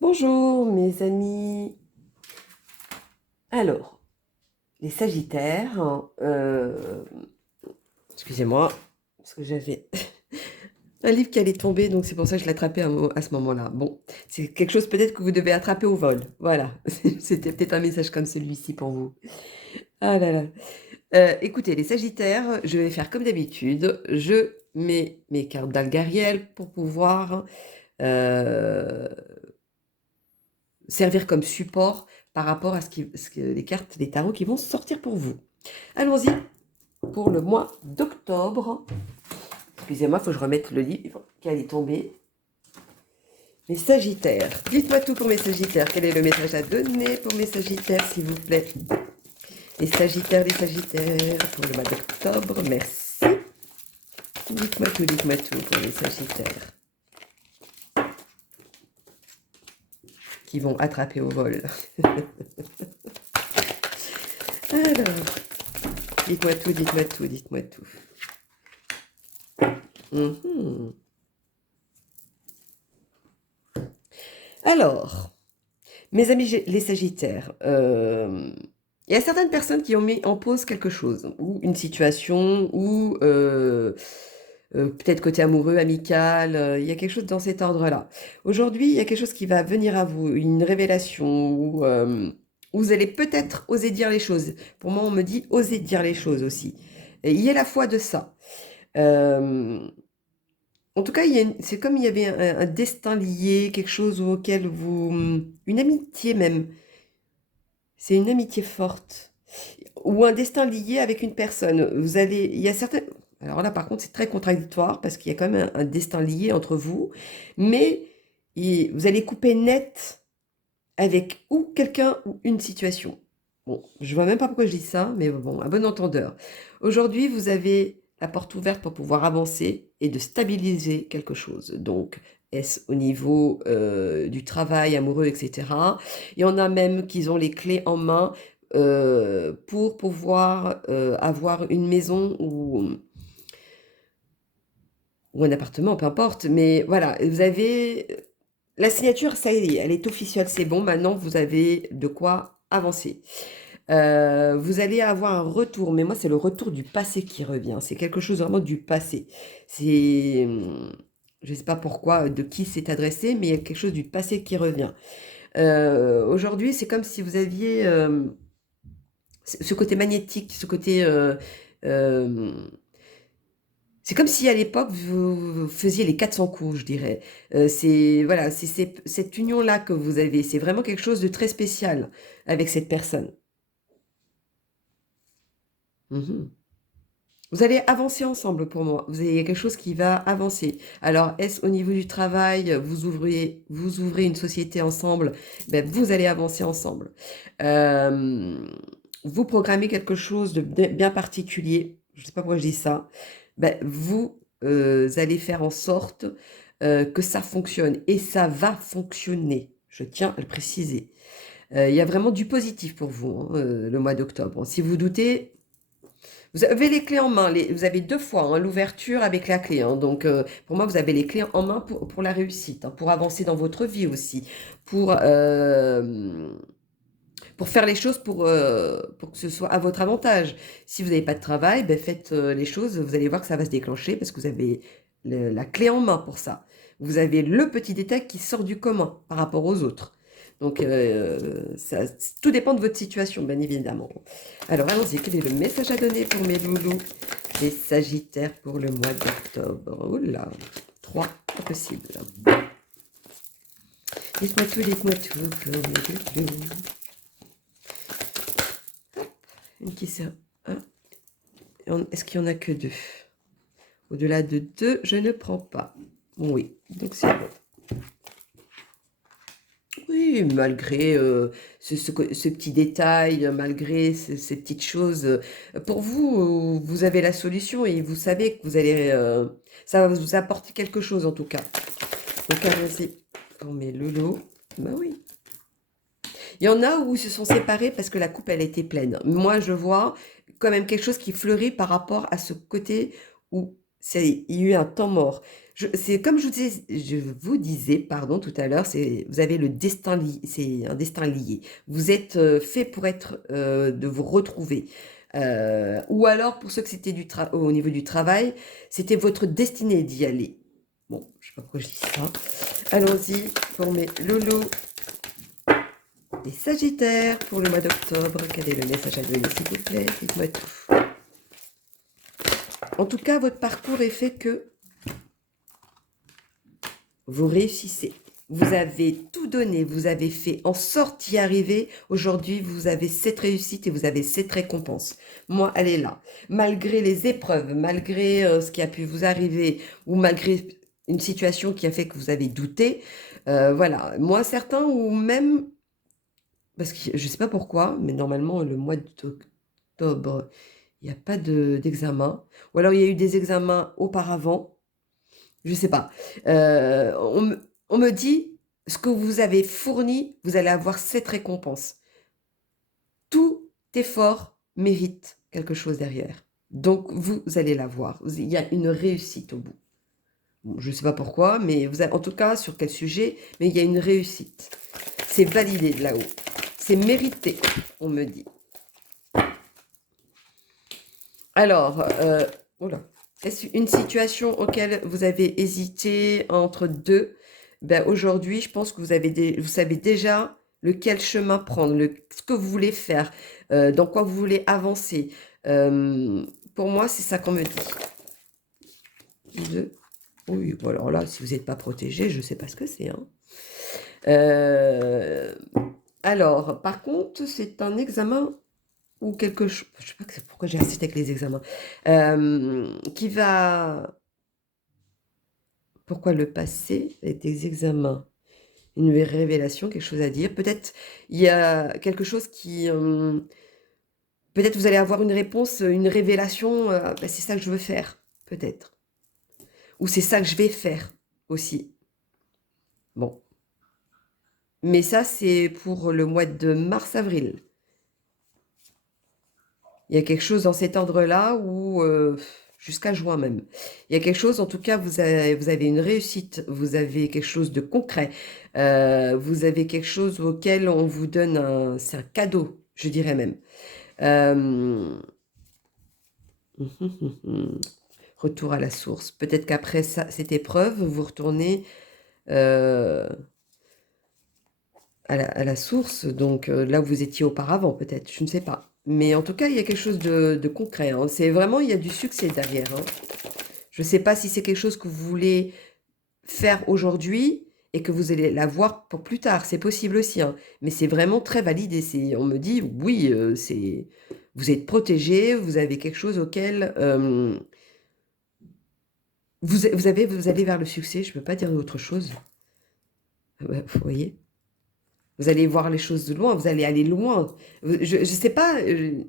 Bonjour mes amis. Alors, les Sagittaires, excusez-moi, parce que j'avais un livre qui allait tomber, donc c'est pour ça que je l'attrapais à ce moment-là. Bon, c'est quelque chose peut-être que vous devez attraper au vol. Voilà, c'était peut-être un message comme celui-ci pour vous. Ah là là. Écoutez, les Sagittaires, je vais faire comme d'habitude. Je mets mes cartes d'Algariel pour pouvoir euh, servir comme support par rapport à ce que les cartes, les tarots qui vont sortir pour vous. Allons-y pour le mois d'octobre. Excusez-moi, il faut que je remette le livre qui allait tomber. Les Sagittaires. Dites-moi tout pour mes Sagittaires. Quel est le message à donner pour mes Sagittaires, s'il vous plaît? Les Sagittaires pour le mois d'octobre. Merci. Dites-moi tout pour les Sagittaires qui vont attraper au vol. Alors, dites-moi tout, dites-moi tout, dites-moi tout. Alors, mes amis les Sagittaires, il y a certaines personnes qui ont mis en pause quelque chose, ou une situation, ou peut-être côté amoureux, amical, il y a quelque chose dans cet ordre-là. Aujourd'hui, il y a quelque chose qui va venir à vous, une révélation, où vous allez peut-être oser dire les choses. Pour moi, on me dit oser dire les choses aussi. Et il y a la foi de ça. Euh, En tout cas, c'est comme il y avait un destin lié, quelque chose auquel vous... Une amitié même. C'est une amitié forte. Ou un destin lié avec une personne. Vous allez... Il y a certaines... Alors là, par contre, c'est très contradictoire parce qu'il y a quand même un destin lié entre vous. Mais vous allez couper net avec ou quelqu'un ou une situation. Bon, je vois même pas pourquoi je dis ça, mais bon, à bon entendeur. Aujourd'hui, vous avez la porte ouverte pour pouvoir avancer et de stabiliser quelque chose. Donc, est-ce au niveau du travail amoureux, etc. Il y en a même qui ont les clés en main pour pouvoir avoir une maison ou un appartement, peu importe. Mais voilà, vous avez la signature, ça y est, elle est officielle, c'est bon. Maintenant, vous avez de quoi avancer. Vous allez avoir un retour, mais moi, c'est le retour du passé qui revient. C'est quelque chose vraiment du passé. C'est, je ne sais pas pourquoi, de qui c'est adressé, mais il y a quelque chose du passé qui revient. Aujourd'hui, c'est comme si vous aviez ce côté magnétique, ce côté... euh, c'est comme si à l'époque vous faisiez les 400 coups, je dirais. C'est voilà, c'est cette union-là que vous avez. C'est vraiment quelque chose de très spécial avec cette personne. Mhm. Vous allez avancer ensemble pour moi. Vous avez quelque chose qui va avancer. Alors, est-ce au niveau du travail, vous ouvrez une société ensemble, ben, vous allez avancer ensemble. Euh, Vous programmez quelque chose de bien particulier. Je ne sais pas pourquoi je dis ça. Ben, vous allez faire en sorte que ça fonctionne. Et ça va fonctionner. Je tiens à le préciser. Il y a vraiment du positif pour vous, hein, le mois d'octobre. Si vous doutez, vous avez les clés en main. Vous avez deux fois hein, l'ouverture avec la clé. Hein. Donc, pour moi, vous avez les clés en main pour la réussite, hein, pour avancer dans votre vie aussi, pour, euh, pour faire les choses pour que ce soit à votre avantage. Si vous n'avez pas de travail, ben faites les choses. Vous allez voir que ça va se déclencher parce que vous avez la clé en main pour ça. Vous avez le petit détail qui sort du commun par rapport aux autres. Donc, tout dépend de votre situation, bien évidemment. Alors, allons-y. Quel est le message à donner pour mes loulous, les Sagittaires pour le mois d'octobre? Oula, 3, pas possible. Dites-moi tout pour mes loulous. Une qui sert. Est-ce qu'il n'y en a que deux? Au-delà de deux, je ne prends pas. Oui, donc c'est bon. Oui, malgré ce petit détail, malgré ces petites choses, pour vous, vous avez la solution et vous savez que vous allez, ça va vous apporter quelque chose en tout cas. Donc allons-y pour mes lolos. Ben oui. Il y en a où ils se sont séparés parce que la coupe, elle était pleine. Moi, je vois quand même quelque chose qui fleurit par rapport à ce côté où il y a eu un temps mort. C'est comme je vous disais, pardon, tout à l'heure, vous avez le destin lié, c'est un destin lié. Vous êtes fait pour être, de vous retrouver. Ou alors, pour ceux que c'était au niveau du travail, c'était votre destinée d'y aller. Bon, je sais pas pourquoi je dis ça. Allons-y pour mes loulous. Les Sagittaires pour le mois d'octobre. Quel est le message à donner, s'il vous plaît? Dites-moi tout. En tout cas, votre parcours est fait que vous réussissez. Vous avez tout donné, vous avez fait en sorte d'y arriver. Aujourd'hui, vous avez cette réussite et vous avez cette récompense. Moi, elle est là. Malgré les épreuves, malgré ce qui a pu vous arriver, ou malgré une situation qui a fait que vous avez douté, voilà. Moi, certains, ou même, parce que je ne sais pas pourquoi, mais normalement, le mois d'octobre, il n'y a pas d'examen. Ou alors, il y a eu des examens auparavant. Je sais pas. On me dit, ce que vous avez fourni, vous allez avoir cette récompense. Tout effort mérite quelque chose derrière. Donc, vous allez l'avoir. Il y a une réussite au bout. Bon, je ne sais pas pourquoi, mais en tout cas, sur quel sujet, mais il y a une réussite. C'est validé de là-haut. C'est mérité, on me dit. Alors, oula. Est-ce une situation auquel vous avez hésité entre deux? Ben, aujourd'hui, je pense que vous savez déjà lequel chemin prendre, ce que vous voulez faire, dans quoi vous voulez avancer. Pour moi, c'est ça qu'on me dit. Oui, bon, alors là, si vous n'êtes pas protégé, je ne sais pas ce que c'est, hein. Alors, par contre, c'est un examen ou quelque chose, je sais pas pourquoi j'ai insisté avec les examens, qui va... Pourquoi le passé avec des examens? Une révélation, quelque chose à dire. Peut-être il y a quelque chose qui... peut-être vous allez avoir une réponse, une révélation, bah, c'est ça que je veux faire, peut-être. Ou c'est ça que je vais faire aussi. Bon. Mais ça, c'est pour le mois de mars-avril. Il y a quelque chose dans cet ordre-là où, jusqu'à juin même, il y a quelque chose, en tout cas, vous avez une réussite, vous avez quelque chose de concret, vous avez quelque chose auquel on vous donne c'est un cadeau, je dirais même. Retour à la source. Peut-être qu'après cette épreuve, vous retournez à la source, donc là où vous étiez auparavant, peut-être, je ne sais pas. Mais en tout cas, il y a quelque chose de concret, hein. C'est vraiment, il y a du succès derrière, hein. Je ne sais pas si c'est quelque chose que vous voulez faire aujourd'hui et que vous allez l'avoir pour plus tard. C'est possible aussi, hein. Mais c'est vraiment très validé. On me dit, oui, vous êtes protégé, vous avez quelque chose auquel... vous allez vers le succès, je ne peux pas dire autre chose. Vous voyez? Vous allez voir les choses de loin, vous allez aller loin. Je ne sais pas, je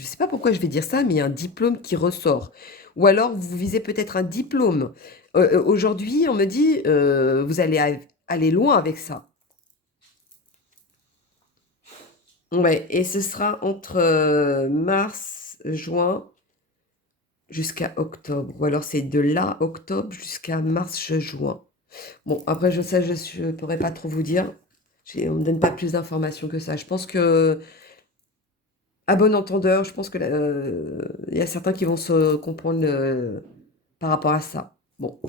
sais pas pourquoi je vais dire ça, mais il y a un diplôme qui ressort. Ou alors, vous visez peut-être un diplôme. Aujourd'hui, on me dit, vous allez aller loin avec ça. Ouais, et ce sera entre mars, juin, jusqu'à octobre. Ou alors, c'est de là, octobre, jusqu'à mars, juin. Bon, après, je ne pourrais pas trop vous dire. On ne me donne pas plus d'informations que ça. Je pense que, à bon entendeur, je pense que il y a certains qui vont se comprendre par rapport à ça. Bon,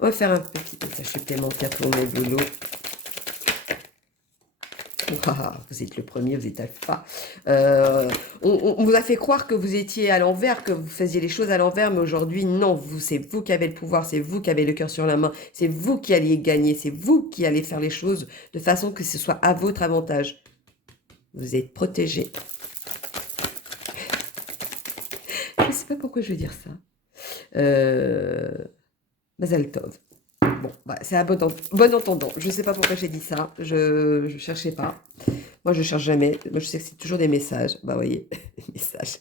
on va faire un petit message supplémentaire pour mes boulots. Ouah, vous êtes le premier, vous êtes alpha. On vous a fait croire que vous étiez à l'envers, que vous faisiez les choses à l'envers, mais aujourd'hui, non, c'est vous qui avez le pouvoir, c'est vous qui avez le cœur sur la main, c'est vous qui allez gagner, c'est vous qui allez faire les choses de façon que ce soit à votre avantage. Vous êtes protégé. Je ne sais pas pourquoi je veux dire ça. Mazal Tov. Bon, bah, c'est à bon entendant. Je ne sais pas pourquoi j'ai dit ça. Je ne cherchais pas. Moi, je ne cherche jamais. Moi, je sais que c'est toujours des messages. Bah, vous voyez, des messages.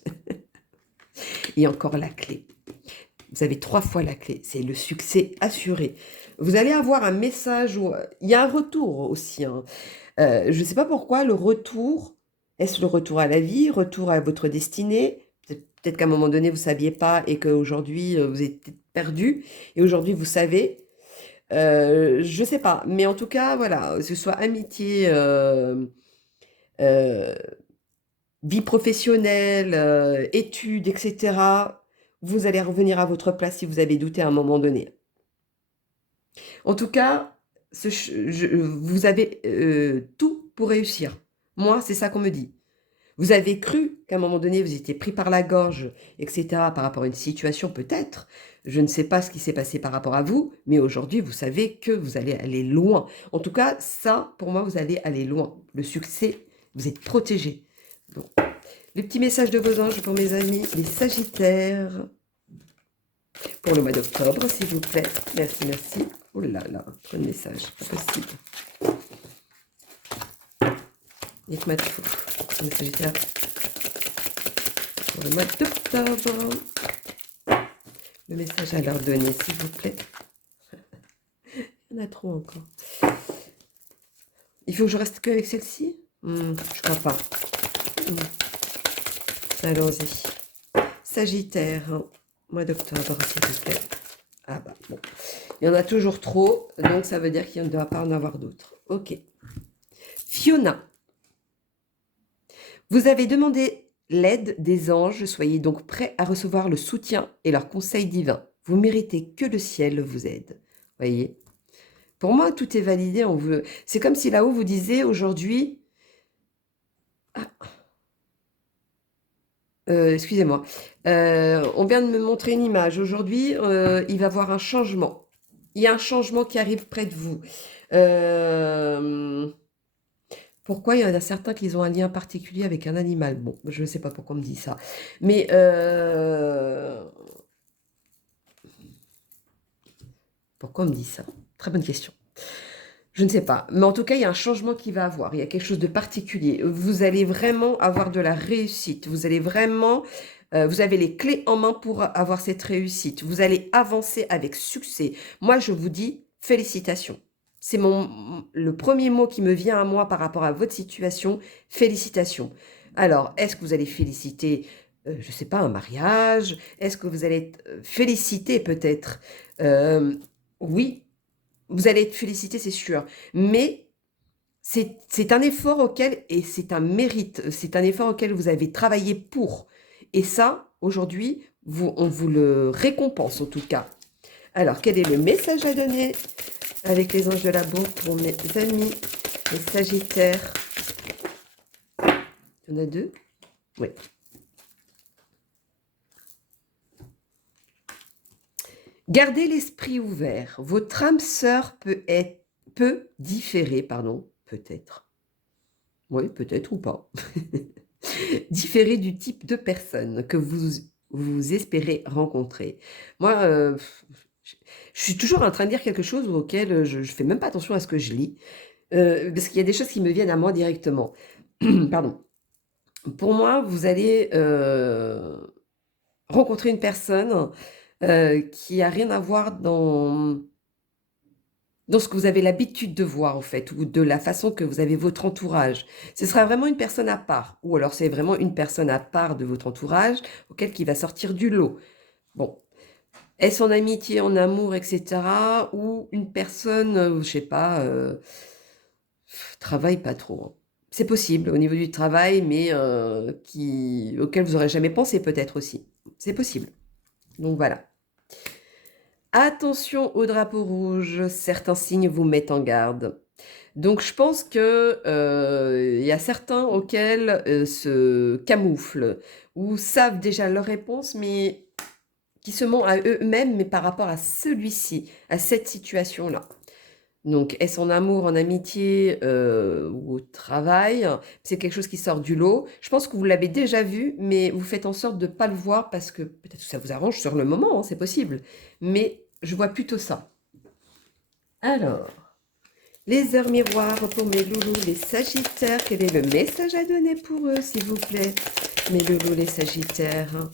Et encore la clé. Vous avez 3 fois la clé. C'est le succès assuré. Vous allez avoir un message où... Il y a un retour aussi, hein. Je ne sais pas pourquoi le retour... Est-ce le retour à la vie, retour à votre destinée? Peut-être qu'à un moment donné, vous ne saviez pas et qu'aujourd'hui, vous êtes perdu. Et aujourd'hui, vous savez. Je ne sais pas. Mais en tout cas, voilà, que ce soit amitié, euh, vie professionnelle, études, etc., vous allez revenir à votre place si vous avez douté à un moment donné. En tout cas, vous avez tout pour réussir. Moi, c'est ça qu'on me dit. Vous avez cru qu'à un moment donné, vous étiez pris par la gorge, etc., par rapport à une situation peut-être. Je ne sais pas ce qui s'est passé par rapport à vous, mais aujourd'hui, vous savez que vous allez aller loin. En tout cas, ça, pour moi, vous allez aller loin. Le succès, vous êtes protégé. Donc, les petits messages de vos anges pour mes amis, les Sagittaires, pour le mois d'octobre, s'il vous plaît. Merci, merci. Oh là là, trop de messages, pas possible. Dites-moi tout. Pour les Sagittaires, pour le mois d'octobre. Le message à leur donner, s'il vous plaît. Il y en a trop encore. Il faut que je reste que avec celle-ci? Je crois pas. Allons-y. Sagittaire, mois d'octobre, s'il vous plaît. Ah bah bon. Il y en a toujours trop, donc ça veut dire qu'il ne doit pas en avoir d'autres. Ok. Fiona. Vous avez demandé l'aide des anges, soyez donc prêts à recevoir le soutien et leurs conseils divins. Vous méritez que le ciel vous aide. Voyez? Pour moi, tout est validé. C'est comme si là-haut, vous disiez aujourd'hui... Ah. Excusez-moi. On vient de me montrer une image. Aujourd'hui, il va y avoir un changement. Il y a un changement qui arrive près de vous. Pourquoi il y en a certains qui ont un lien particulier avec un animal? Bon, je ne sais pas pourquoi on me dit ça. Mais pourquoi on me dit ça? Très bonne question. Je ne sais pas. Mais en tout cas, il y a un changement qui va avoir. Il y a quelque chose de particulier. Vous allez vraiment avoir de la réussite. Vous allez vraiment... vous avez les clés en main pour avoir cette réussite. Vous allez avancer avec succès. Moi, je vous dis félicitations. C'est le premier mot qui me vient à moi par rapport à votre situation. Félicitations. Alors, est-ce que vous allez féliciter, je ne sais pas, un mariage? Est-ce que vous allez féliciter peut-être oui, vous allez être félicité, c'est sûr. Mais c'est un effort auquel, et c'est un mérite, c'est un effort auquel vous avez travaillé pour. Et ça, aujourd'hui, on vous le récompense en tout cas. Alors, quel est le message à donner avec les anges de la bourre pour mes amis, les Sagittaires? Il y en a deux? Oui. Gardez l'esprit ouvert. Votre âme sœur peut différer, pardon, peut-être. Oui, peut-être ou pas. Différer du type de personne que vous espérez rencontrer. Moi, je suis toujours en train de dire quelque chose auquel je ne fais même pas attention à ce que je lis, parce qu'il y a des choses qui me viennent à moi directement. Pardon. Pour moi, vous allez rencontrer une personne qui n'a rien à voir dans ce que vous avez l'habitude de voir, en fait, ou de la façon que vous avez votre entourage. Ce sera vraiment une personne à part, ou alors c'est vraiment une personne à part de votre entourage, auquel qui va sortir du lot. Bon, est-ce en amitié, en amour, etc., ou une personne, je sais pas, travaille pas trop, hein. C'est possible au niveau du travail, mais auquel vous n'aurez jamais pensé peut-être aussi. C'est possible. Donc voilà. Attention au drapeau rouge, certains signes vous mettent en garde. Donc je pense que y a certains auxquels se camouflent ou savent déjà leur réponse, mais qui se mentent à eux-mêmes, mais par rapport à celui-ci, à cette situation-là. Donc, est-ce en amour, en amitié ou au travail? C'est quelque chose qui sort du lot. Je pense que vous l'avez déjà vu, mais vous faites en sorte de ne pas le voir parce que peut-être que ça vous arrange sur le moment, hein, c'est possible. Mais je vois plutôt ça. Alors, les heures miroirs pour mes loulous, les Sagittaires. Quel est le message à donner pour eux, s'il vous plaît? Mes loulous, les Sagittaires.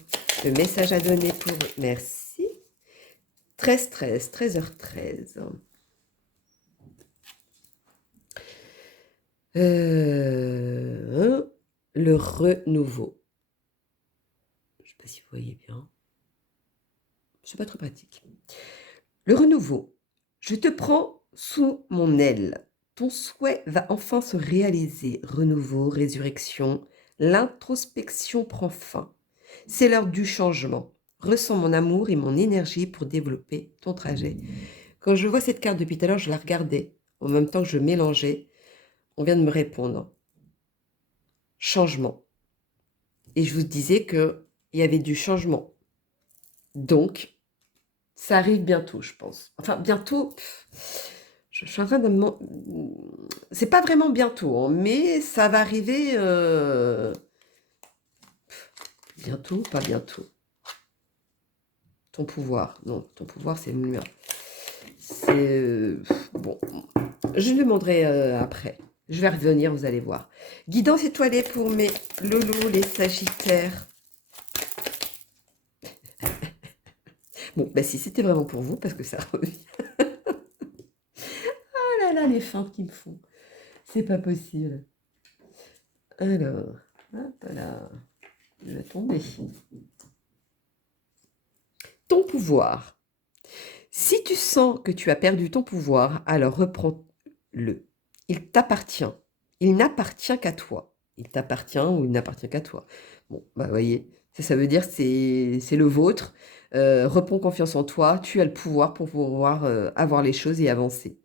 Le message à donner pour eux. Merci. 13h13, 13h13. Le renouveau. sais pas si vous voyez bien. C'est pas très pratique. Le renouveau. Je te prends sous mon aile. Ton souhait va enfin se réaliser. Renouveau, résurrection. L'introspection prend fin. C'est l'heure du changement. Ressens mon amour et mon énergie pour développer ton trajet. Quand je vois cette carte depuis tout à l'heure, je la regardais. En même temps que je mélangeais, on vient de me répondre. Changement. Et je vous disais qu'il y avait du changement. Donc, ça arrive bientôt, je pense. Enfin, bientôt, je suis en train de me... C'est pas vraiment bientôt, hein, mais ça va arriver... Bientôt, pas bientôt. Ton pouvoir. Non, ton pouvoir, c'est le mien. C'est... Bon, je demanderai après. Je vais revenir, vous allez voir. Guidance étoilée pour mes lolos, les sagittaires. Bon, bah si c'était vraiment pour vous, parce que ça revient. Oh là là, les feintes qu'ils me font. C'est pas possible. Alors, hop là. Je vais tomber. Ton pouvoir. Si tu sens que tu as perdu ton pouvoir, alors reprends-le. Il t'appartient. Il n'appartient qu'à toi. Il t'appartient ou il n'appartient qu'à toi. Bon, bah voyez, ça veut dire que c'est le vôtre. Reprends confiance en toi. Tu as le pouvoir pour pouvoir avoir les choses et avancer.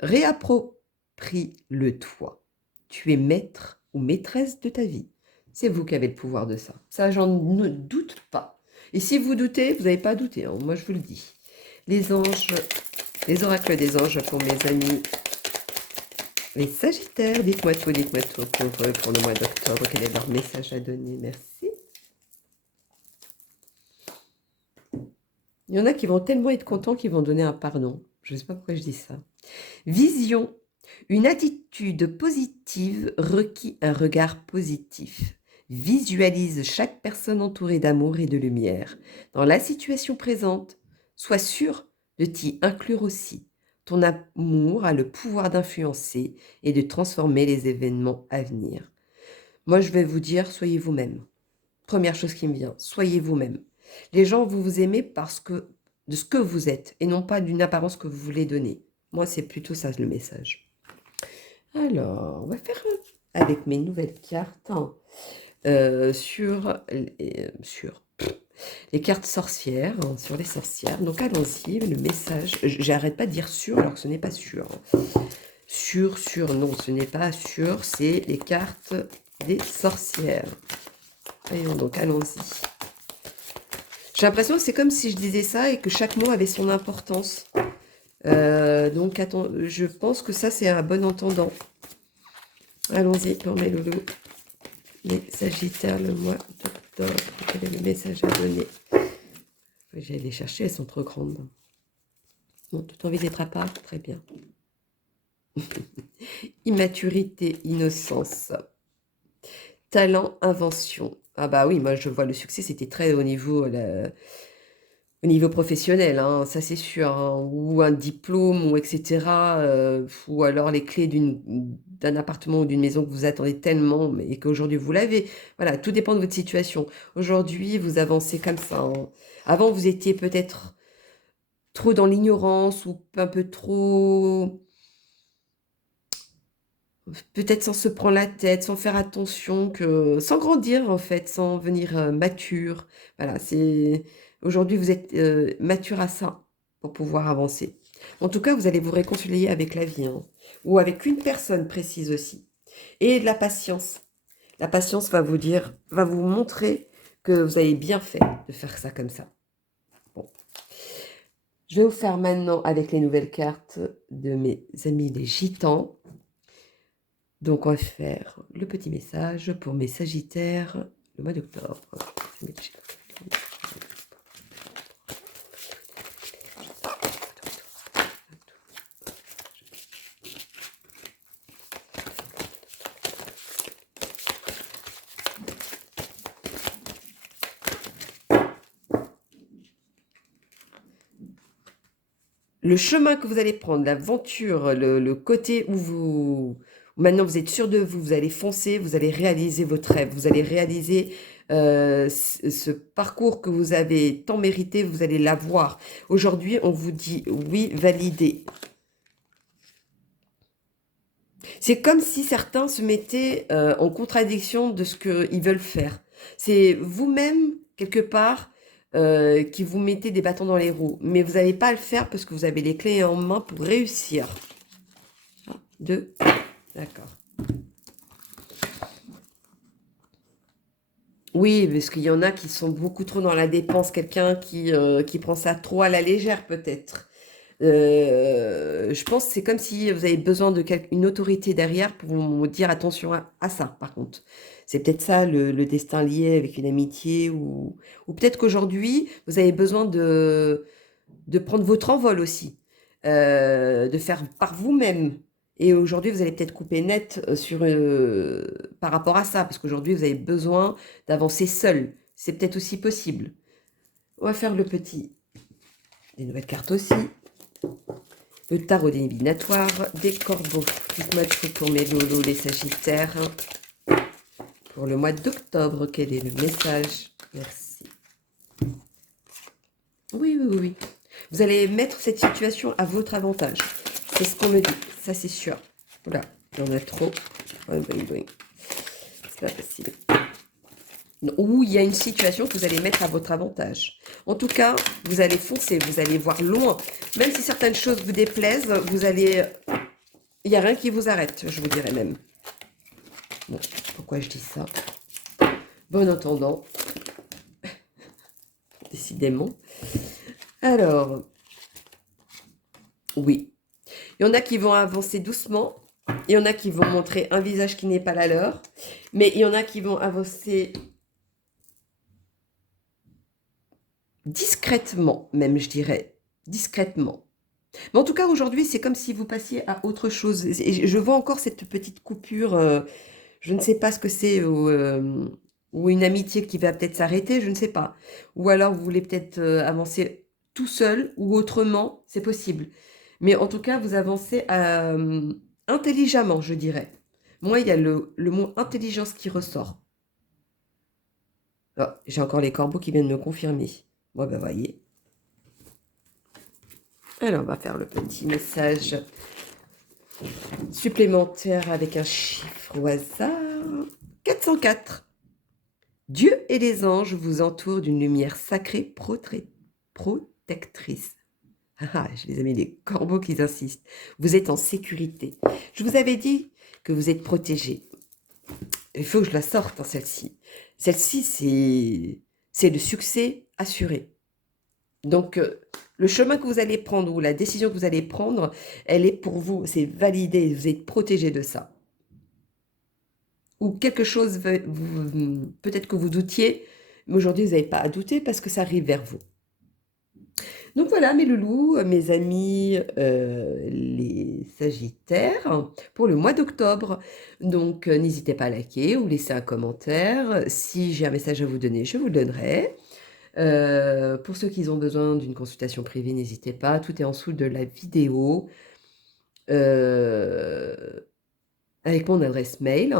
Réapproprie-le toi. Tu es maître ou maîtresse de ta vie. C'est vous qui avez le pouvoir de ça. Ça, j'en ne doute pas. Et si vous doutez, vous n'avez pas à douter, hein, moi je vous le dis. Les anges, les oracles des anges pour mes amis, les sagittaires, dites-moi tout pour eux, pour le mois d'octobre. Quel est leur message à donner? Merci. Il y en a qui vont tellement être contents qu'ils vont donner un pardon. Je ne sais pas pourquoi je dis ça. Vision. Une attitude positive requiert un regard positif. Visualise chaque personne entourée d'amour et de lumière. Dans la situation présente, sois sûr de t'y inclure aussi. Ton amour a le pouvoir d'influencer et de transformer les événements à venir. Moi, je vais vous dire, soyez vous-même. Première chose qui me vient, soyez vous-même. Les gens, vous aimez parce que de ce que vous êtes et non pas d'une apparence que vous voulez donner. Moi, c'est plutôt ça le message. Alors, on va faire avec mes nouvelles cartes sur les cartes sorcières, hein, sur les sorcières. Donc allons-y, le message. J'arrête pas de dire sûr alors que ce n'est pas sûr. Sûr, non, ce n'est pas sûr, c'est les cartes des sorcières. Voyons donc, allons-y. J'ai l'impression que c'est comme si je disais ça et que chaque mot avait son importance. Donc, attends, je pense que ça, c'est un bon entendant. Allons-y pour mes loulous. Les sagittaires, le mois d'octobre. Quel est le message à donner? J'ai les chercher, elles sont trop grandes. Bon, toute envie d'être à part, très bien. Immaturité, innocence. Talent, invention. Ah bah oui, moi je vois le succès, c'était très au niveau professionnel, hein, ça c'est sûr, hein, ou un diplôme, ou etc. Ou alors les clés d'un appartement ou d'une maison que vous attendez tellement et qu'aujourd'hui vous l'avez. Voilà, tout dépend de votre situation. Aujourd'hui, vous avancez comme ça, hein. Avant, vous étiez peut-être trop dans l'ignorance ou un peu trop... Peut-être sans se prendre la tête, sans faire attention, sans grandir en fait, sans venir mature. Voilà, c'est... Aujourd'hui, vous êtes mature à ça pour pouvoir avancer. En tout cas, vous allez vous réconcilier avec la vie, hein, ou avec une personne précise aussi. Et de la patience. La patience va vous dire, va vous montrer que vous avez bien fait de faire ça comme ça. Bon. Je vais vous faire maintenant avec les nouvelles cartes de mes amis les gitans. Donc, on va faire le petit message pour mes sagittaires le mois d'octobre. Le chemin que vous allez prendre, l'aventure, le côté où maintenant vous êtes sûr de vous, vous allez foncer, vous allez réaliser votre rêve, vous allez réaliser ce parcours que vous avez tant mérité, vous allez l'avoir. Aujourd'hui, on vous dit oui, validé. C'est comme si certains se mettaient en contradiction de ce qu'ils veulent faire. C'est vous-même, quelque part, qui vous mettez des bâtons dans les roues. Mais vous n'allez pas à le faire parce que vous avez les clés en main pour réussir. 1, 2, d'accord. Oui, parce qu'il y en a qui sont beaucoup trop dans la dépense. Quelqu'un qui prend ça trop à la légère, peut-être. Je pense que c'est comme si vous avez besoin d'une autorité derrière pour vous dire attention à ça, par contre. C'est peut-être ça le destin lié avec une amitié ou peut-être qu'aujourd'hui, vous avez besoin de prendre votre envol aussi, de faire par vous-même. Et aujourd'hui, vous allez peut-être couper net par rapport à ça, parce qu'aujourd'hui, vous avez besoin d'avancer seul. C'est peut-être aussi possible. On va faire le petit. Des nouvelles cartes aussi. Le tarot des divinatoires, des corbeaux. Dites-moi tout pour mes lolos, les sagittaires. Pour le mois d'octobre, quel est le message? Merci. Oui, oui, oui, oui. Vous allez mettre cette situation à votre avantage. C'est ce qu'on me dit, ça c'est sûr. Oula, il y en a trop. C'est pas facile. Ou il y a une situation que vous allez mettre à votre avantage. En tout cas, vous allez foncer, vous allez voir loin. Même si certaines choses vous déplaisent, vous allez... Il n'y a rien qui vous arrête, je vous dirais même. Bon, pourquoi je dis ça? Bon entendant. Décidément. Alors, oui. Il y en a qui vont avancer doucement. Il y en a qui vont montrer un visage qui n'est pas la leur. Mais il y en a qui vont avancer discrètement, même, je dirais. Discrètement. Mais en tout cas, aujourd'hui, c'est comme si vous passiez à autre chose. Et je vois encore cette petite coupure. Je ne sais pas ce que c'est. Ou une amitié qui va peut-être s'arrêter, je ne sais pas. Ou alors, vous voulez peut-être avancer tout seul ou autrement. C'est possible. Mais en tout cas, vous avancez intelligemment, je dirais. Moi, il y a le mot intelligence qui ressort. Oh, j'ai encore les corbeaux qui viennent me confirmer. Bon, ben, voyez. Alors, on va faire le petit message supplémentaire avec un chiffre au hasard. 404. Dieu et les anges vous entourent d'une lumière sacrée protectrice. Ah, je les ai mis les corbeaux qui insistent. Vous êtes en sécurité. Je vous avais dit que vous êtes protégé. Il faut que je la sorte, hein, celle-ci. Celle-ci, c'est le succès assuré. Donc, le chemin que vous allez prendre ou la décision que vous allez prendre, elle est pour vous, c'est validé, vous êtes protégé de ça. Ou quelque chose, peut-être que vous doutiez, mais aujourd'hui, vous n'avez pas à douter parce que ça arrive vers vous. Donc voilà, mes loulous, mes amis, les Sagittaires, pour le mois d'octobre. Donc, n'hésitez pas à liker ou laisser un commentaire. Si j'ai un message à vous donner, je vous le donnerai. Pour ceux qui ont besoin d'une consultation privée, n'hésitez pas. Tout est en dessous de la vidéo. Avec mon adresse mail.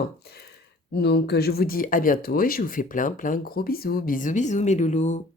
Donc, je vous dis à bientôt et je vous fais plein, plein de gros bisous. Bisous, bisous, mes loulous.